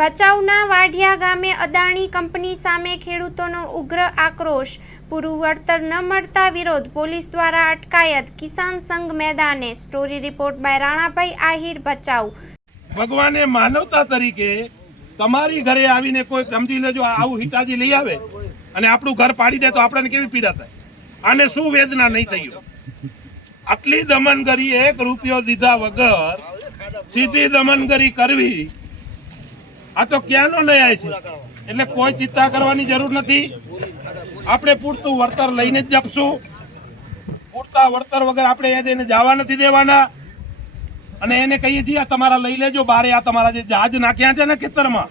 ભચાઉના વાઢિયા ગામે અદાણી કંપની સામે ખેડૂતોનો ઉગ્ર આક્રોશ પૂરું વળતર ન મળતા વિરોધ પોલીસ દ્વારા અટકાયત કિસાન સંઘ મેદાને story report by Ranabhai Ahir Bhachau ભગવાને માનવતા તરીકે તમારી ઘરે આવીને કોઈ સમજી લેજો આવું હિતાજી લઈ આવે અને આપણું ઘર પાડી દે તો આપણને કેવી પીડા થાય આને શું વેદના નહીં થઈ આટલી દમનગરી એક રૂપિયો દીધા વગર સીધી દમનગરી કરવી આ તો ક્યાંનો લઈ આવે છે એટલે કોઈ ચિંતા કરવાની જરૂર નથી આપણે પૂરતું વળતર લઈને જ જપશું પૂરતા વળતર વગર આપણે અહીંયા જઈને જવા નથી દેવાના અને એને કહીએ છીએ આ તમારા લઈ લેજો બારે આ તમારા જે જહાજ નાખ્યા છે ને ખેતરમાં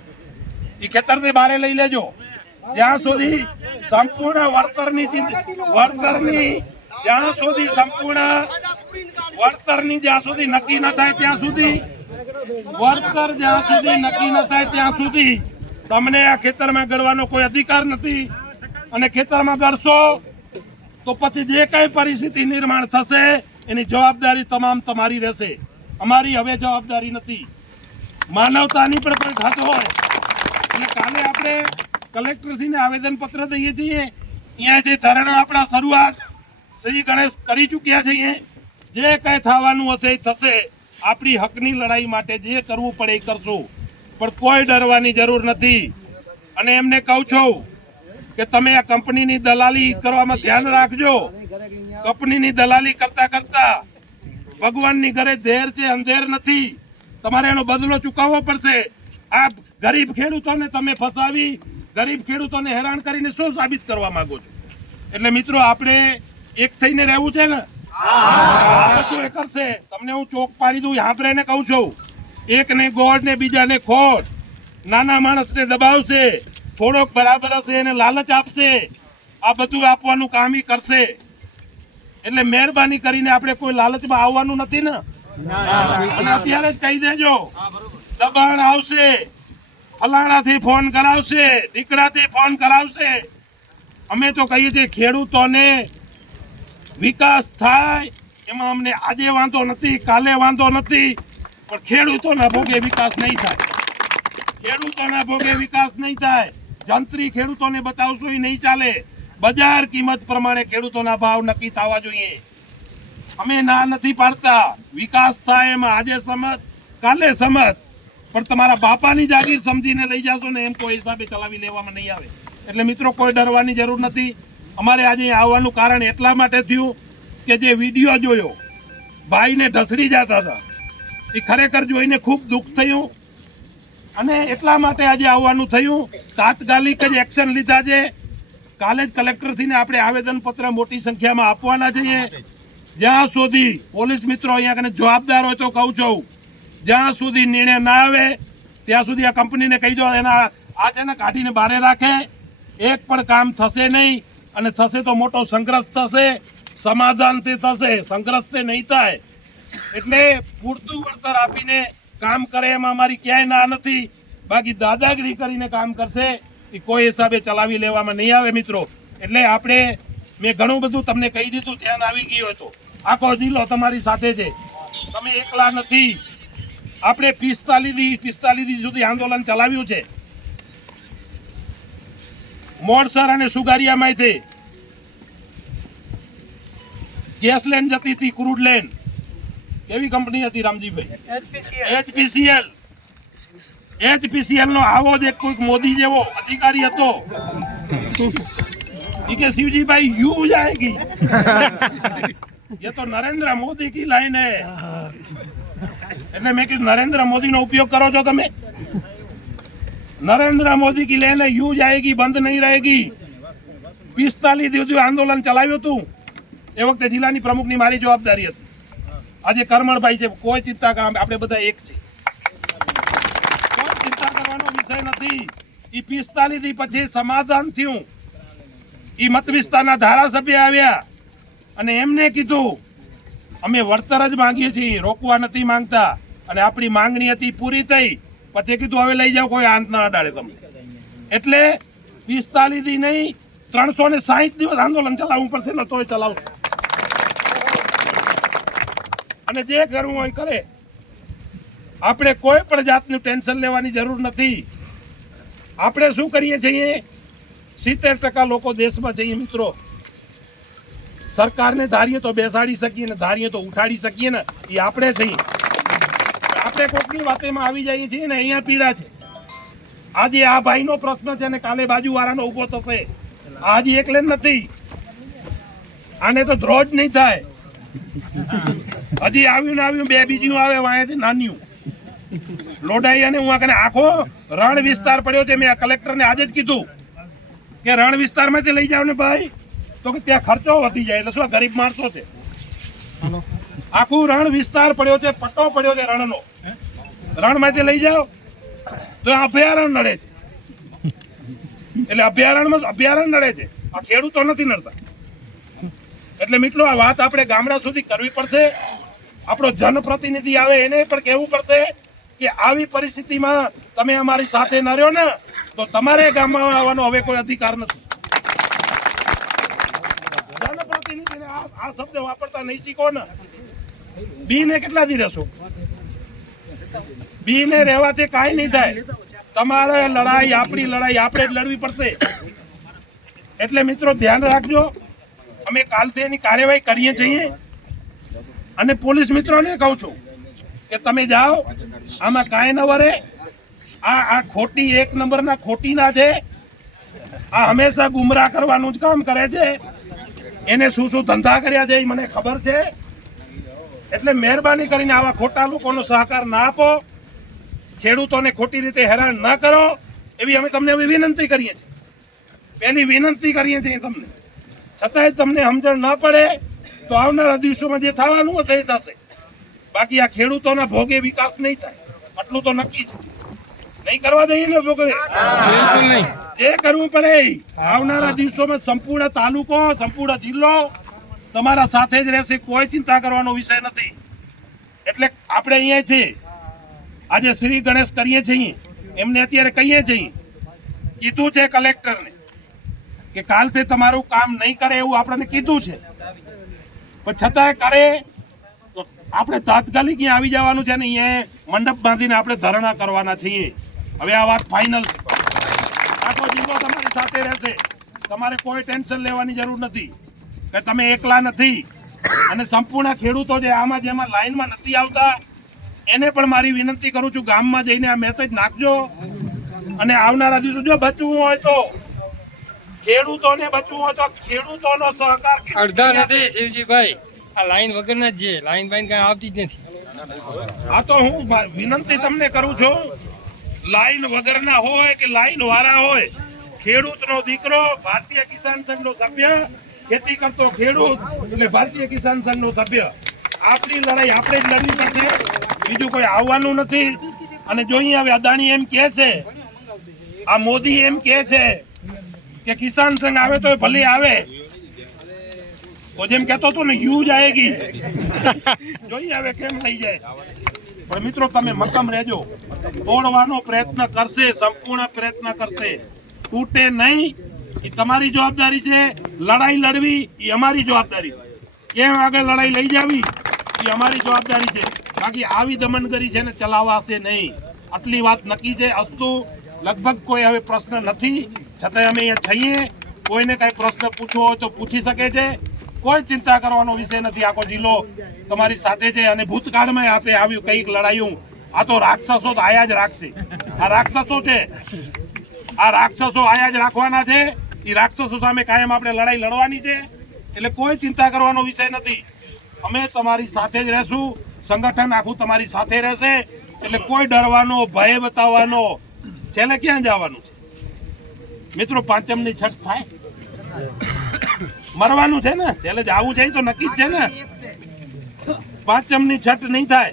એ ખેતરથી બારે લઈ લેજો જ્યાં સુધી સંપૂર્ણ વળતરની વળતરની જ્યાં સુધી સંપૂર્ણ વળતરની જ્યાં સુધી નક્કી ન થાય ત્યાં સુધી વળતર જ્યાં સુધી નક્કી ન થાય ત્યાં સુધી તમને આ ખેતરમાં ગળવાનો કોઈ અધિકાર નથી અને ખેતરમાં ગળશો તો પછી જે કઈ પરિસ્થિતિ નિર્માણ થશે એની જવાબદારી તમામ તમારી રહેશે અમારી હવે જવાબદારી નથી માનવતાની પણ કોઈ ઘટ હોય અને કાલે આપણે કલેક્ટરશ્રીને આવેદનપત્ર દઈએ છીએ અહીંયા જે ધરણા આપણા શરૂઆત શ્રી ગણેશ કરી ચૂક્યા છીએ જે કંઈ થવાનું હશે એ થશે આપણી હકની લડાઈ માટે જે કરવું પડે એ કરશું પણ કોઈ ડરવાની જરૂર નથી અને એમને કહું છું કે તમે આ કંપનીની દલાલી કરવામાં ધ્યાન રાખજો કંપનીની દલાલી કરતા કરતા ભગવાનની ઘરે ધેર છે અંધેર નથી તમારે એનો બદલો ચૂકવવો પડશે આ ગરીબ ખેડૂતોને તમે ફસાવી ગરીબ ખેડૂતોને હેરાન કરીને શું સાબિત કરવા માંગો છો એટલે મિત્રો આપણે એક થઈને રહેવું છે ને બધું એ કરશે તમને હું ચોક પાડી દઉં સાંભળે ને કહું છું એક ને ગોળ ને બીજાને ખોટ નાના માણસને દબાવશે થોડોક બરાબર હશે એને લાલચ આપશે આ બધું આપવાનું કામ ઈ કરશે એટલે મહેરબાની કરીને આપણે કોઈ લાલચમાં આવવાનું નથી ને અને અત્યારે જ કહી દેજો દબાણ આવશે ફલાણાથી ફોન કરાવશે દીકરાથી ફોન કરાવશે અમે તો કહીએ છીએ ખેડૂતોને વિકાસ થાય એમાં અમને આજે વાંધો નથી કાલે વાંધો નથી પણ ખેડૂતોના ભોગે વિકાસ નહીં થાય ખેડૂતોના ભોગે વિકાસ નહીં થાય જંત્રી ખેડૂતોને બતાવશો એ નહીં ચાલે બજાર કિંમત પ્રમાણે ખેડૂતોના ભાવ નક્કી થવા જોઈએ અમે ના નથી પાડતા વિકાસ થાય એમાં આજે સમજ કાલે સમજ પણ તમારા બાપાની જાગીર સમજીને લઈ જશો ને એમ કોઈ હિસાબે ચલાવી લેવામાં નહીં આવે એટલે મિત્રો કોઈ ડરવાની જરૂર નથી અમારે આજે આવવાનું કારણ એટલા માટે થયું કે જે વિડીયો જોયો ભાઈને ઢસડી જતા હતા એ ખરેખર જોઈને ખૂબ દુઃખ થયું અને એટલા માટે આજે આવવાનું થયું તાત્કાલિક જ એક્શન લીધા છે કાલે જ કલેક્ટરશ્રીને આપણે આવેદનપત્ર મોટી સંખ્યામાં આપવાના છીએ જ્યાં સુધી પોલીસ મિત્રો અહીંયા કને જવાબદાર હોય તો કહું છું જ્યાં સુધી નિર્ણય ના આવે ત્યાં સુધી આ કંપનીને કહી દો એના આ છે ને કાઢીને બારે રાખે એક પણ કામ થશે નહીં અને થશે તો મોટો સંઘર્ષ થશે સમાધાનથી થશે સંઘર્ષ તે નહીં થાય એટલે પૂરતું વળતર આપીને કામ કરે એમાં અમારી ક્યાંય ના નથી બાકી દાદાગીરી કરીને કામ કરશે એ કોઈ હિસાબે ચલાવી લેવામાં નહીં આવે મિત્રો એટલે આપણે મેં ઘણું બધું તમને કહી દીધું ધ્યાન આવી ગયું હતું આખો જિલ્લો તમારી સાથે છે તમે એકલા નથી આપણે પિસ્તાલીસ પિસ્તાલીસ સુધી આંદોલન ચલાવ્યું છે મોડસર અને સુગારિયામાંથી ગેસ લેન જતી હતી ક્રૂડ લેન કેવી કંપની હતી રામજીભાઈ એચપીસીએલ એચપીસીએલ નો આવો જ એક કોઈક મોદી જેવો અધિકારી હતો કે શિવજીભાઈ યુ જાયગી એ તો નરેન્દ્ર મોદી કી લાઈન હે એટલે મેં કીધું નરેન્દ્ર મોદી નો ઉપયોગ કરો છો તમે નરેન્દ્ર મોદી की लेन है યુ जाएगी બંધ નહીં रहेगी પિસ્તાલીસ દિવસ આંદોલન ચલાવ્યું હતું એ વખતે જિલ્લાની પ્રમુખની મારી જવાબદારી હતી આજે કરમણભાઈ છે કોઈ ચિંતા કરા આપણે બધા એક છે કોઈ ચિંતા કરવાનો વિષય નથી ઈ પિસ્તાલીસ દી પછી સમાધાન થયું ઈ મત વિસ્તારના ધારાસભ્ય આવ્યા અને એમને કીધું અમે વળતર જ માંગીએ છીએ રોકવા નથી માંગતા અને આપણી માંગણી હતી પૂરી થઈ પછી કીધું હવે લઈ જાઓ કોઈ આંત ના અડાડે તમને એટલે પિસ્તાલીસ દી નહીં ત્રણસો ને સાહીઠ દિવસ આંદોલન ચલાવવું પડશે ને તોય ચલાવશું અને જે કરવું હોય કરે આપણે કોઈ પણ જાતનું ટેન્શન લેવાની જરૂર નથી આપણે શું કરીએ છીએ સિત્તેર ટકા લોકો દેશમાં જઈએ મિત્રો સરકારને ધારીએ તો બેસાડી શકીએ ને ધારીએ તો ઉઠાડી શકીએ ને એ આપણે છીએ આપણે કોકની વાતેમાં આવી જઈએ છીએ ને અહીંયા પીડા છે આજે આ ભાઈનો પ્રશ્ન છે ને કાલે બાજુવાળાનો ઊભો થશે આજે એકલે નથી આને તો ધ્રોજ નહીં થાય હજી આવ્યું ને આવ્યું બે બીજું આવે વાયાથી નાન્યું લોડાઈ અને હું આગળ આખો રણ વિસ્તાર પડ્યો છે મેં કલેક્ટરને આજે જ કીધું કે રણ વિસ્તારમાંથી લઈ જાવ ને ભાઈ તો કે ત્યાં ખર્ચો વધી જાય એટલે શું ગરીબ માણસો છે આખું રણ વિસ્તાર પડ્યો છે પટ્ટો પડ્યો છે રણનો રણમાંથી લઈ જાઓ તો અભયારણ્ય નડે છે એટલે અભયારણ્યમાં અભયારણ્ય નડે છે આ ખેડૂતો નથી નડતા એટલે મિત્રો આ વાત આપણે ગામડા સુધી કરવી પડશે આપણો જનપ્રતિનિધિ આવે એને પણ કહેવું પડશે કે આવી પરિસ્થિતિમાં તમે અમારી સાથે ન રહ્યો ને તો તમારે ગામમાં આવવાનો હવે કોઈ અધિકાર નથી જનપ્રતિનિધિને આ શબ્દ વાપરતા નહીં શીખો ને બીને કેટલા દી રહેશો બીને રહેવાથી કાંઈ નહીં થાય તમારે લડાઈ આપણી લડાઈ આપણે જ લડવી પડશે એટલે મિત્રો ધ્યાન રાખજો અમે કાલથી એની કાર્યવાહી કરીએ છીએ અને પોલીસ મિત્રોને કહું છું કે તમે જાઓ આમાં કાંઈ ન વરે આ આ ખોટી એક નંબરના ખોટીના છે આ હંમેશા ગુમરાહ કરવાનું જ કામ કરે છે એને શું શું ધંધા કર્યા છે એ મને ખબર છે એટલે મહેરબાની કરીને આવા ખોટા લોકોનો સહકાર ના આપો ખેડૂતોને ખોટી રીતે હેરાન ન કરો એવી અમે તમને હવે વિનંતી કરીએ છીએ પહેલી વિનંતી કરીએ છીએ તમને છતાંય તમને સમજણ ન પડે તો આવનારા દિવસોમાં જે થવાનું હશે એ થશે બાકી આ ખેડૂતોના ભોગે વિકાસ નહીં થાય આટલું તો નક્કી છે નહીં કરવા દઈએ ને ભોગે જે કરવું પડે આવનારા દિવસોમાં સંપૂર્ણ તાલુકો સંપૂર્ણ જિલ્લો તમારા સાથે જ રહેશે કોઈ ચિંતા કરવાનો વિષય નથી એટલે આપણે અહીંયાથી આજે શ્રી ગણેશ કરીએ છીએ એમને અત્યારે કહીએ છીએ કીધું છે કલેક્ટરને કે કાલથી તમારું કામ નહીં કરે એવું આપણને કીધું છે પણ છતાંય કરે આપણે તાત્કાલિક અહીંયા આવી જવાનું છે ને અહીંયા મંડપ બાંધીને આપણે ધરણા કરવાના છીએ હવે આ વાત ફાઇનલ છે આખો જીવો તમારી સાથે રહેશે તમારે કોઈ ટેન્શન લેવાની જરૂર નથી કે તમે એકલા નથી અને સંપૂર્ણ ખેડૂતો જે આમાં જેમાં લાઈનમાં નથી આવતા એને પણ મારી વિનંતી કરું છું ગામમાં જઈને આ મેસેજ નાખજો અને આવનારા દિવસો જો બચવું હોય તો ખેડૂતોને બચવું હોય તો ખેડૂતોનો સહકાર અડધા નથી શિવજીભાઈ આ લાઈન વગરના જ છે લાઈન બાઈન કાંઈ આવતી જ નથી આ તો હું વિનંતી તમને કરું છું લાઈન વગરના હોય કે લાઈન વાળા હોય ખેડૂતનો દીકરો ભારતીય કિસાન સંઘનો સભ્ય ખેતી કરતો ખેડૂત એટલે ભારતીય કિસાન સંઘનો સભ્ય આપણી લડાઈ આપણે જ લડવી પડશે બીજું કોઈ આવવાનું નથી અને જો હવે અદાણી એમ કહે છે આ મોદી એમ કહે છે કે કિસાન સંઘ આવે તો ભલે આવે તો જેમ કેતો હતો ને યુ જાયગી જોઈએ આવે કેમ થઈ જાય પણ મિત્રો તમે મક્કમ રહેજો તોડવાનો પ્રયત્ન કરશે સંપૂર્ણ પ્રયત્ન કરશે તૂટે નહીં એ તમારી જવાબદારી છે લડાઈ લડવી એ અમારી જવાબદારી કેમ આગળ લડાઈ લઈ જાવી એ અમારી જવાબદારી છે બાકી આવી દમનગરી છે ને ચલાવાશે નહીં આટલી વાત નક્કી છે અસ્તુ લગભગ કોઈ હવે પ્રશ્ન નથી છતાંય અમે અહીંયા છીએ કોઈને કાંઈ પ્રશ્ન પૂછવો હોય તો પૂછી શકે છે કોઈ ચિંતા કરવાનો વિષય નથી આખો જિલ્લો તમારી સાથે છે અને ભૂતકાળમાં આપણે આવ્યું કંઈક લડાયું આ તો રાક્ષસો તો આયા જ રાખશે આ રાક્ષસો છે આ રાક્ષસો આયા જ રાખવાના છે એ રાક્ષસો સામે કાયમ આપણે લડાઈ લડવાની છે એટલે કોઈ ચિંતા કરવાનો વિષય નથી અમે તમારી સાથે જ રહેશું સંગઠન આખું તમારી સાથે રહેશે એટલે કોઈ ડરવાનો ભય બતાવવાનો છેલ્લે ક્યાં જવાનું છે મિત્રો પાંચમની છઠ થાય મરવાનું છે ને છેલ્લે જવું છે તો નક્કી જ છે ને પાંચમની છઠ નહીં થાય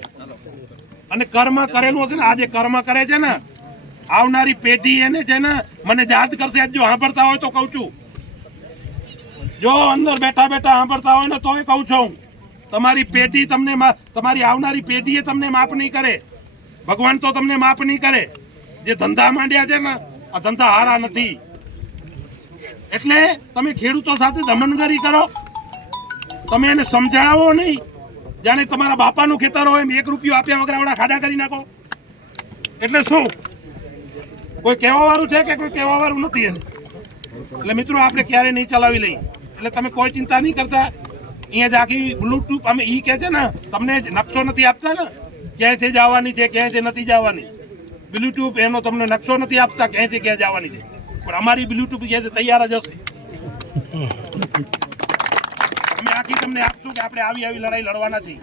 અને કર્મ કરેલું હશે ને આજે કર્મ કરે છે ને આવનારી પેઢી એને છે ને મને યાદ કરશે આજ જો સાંભળતા હોય તો કહું છું જો અંદર બેઠા બેઠા સાંભળતા હોય ને તોય કહું છું તમારી પેઢી તમને તમારી આવનારી પેઢીએ તમને માફ નહીં કરે ભગવાન તો તમને માફ નહીં કરે જે ધંધા માંડ્યા છે ને આ ધંધા હારા નથી એટલે તમે ખેડૂતો સાથે દમનગરી કરો તમે એને સમજાવો નહીં જાણે તમારા બાપાનું ખેતર હોય એમ એક રૂપિયો આપ્યા વગર આવડા ખાડા કરી નાખો એટલે શું કોઈ કહેવાવાળું છે કે કોઈ કહેવાવાળું નથી એને એટલે મિત્રો આપણે ક્યારેય નહીં ચલાવી લઈએ એટલે તમે કોઈ ચિંતા નહીં કરતા અહીંયા જ આખી બ્લુટૂથ અમે એ કહે છે ને તમને નકશો નથી આપતા ને ક્યાં છે જવાની છે ક્યાં છે નથી જવાની બ્લુટૂથ એનો તમને નકશો નથી આપતા ક્યાંથી ક્યાં જવાની છે પણ અમારી બ્લુટૂથ ક્યાં છે તૈયાર જ હશે અમે આખી તમને આપશું કે આપણે આવી આવી લડાઈ લડવાના છીએ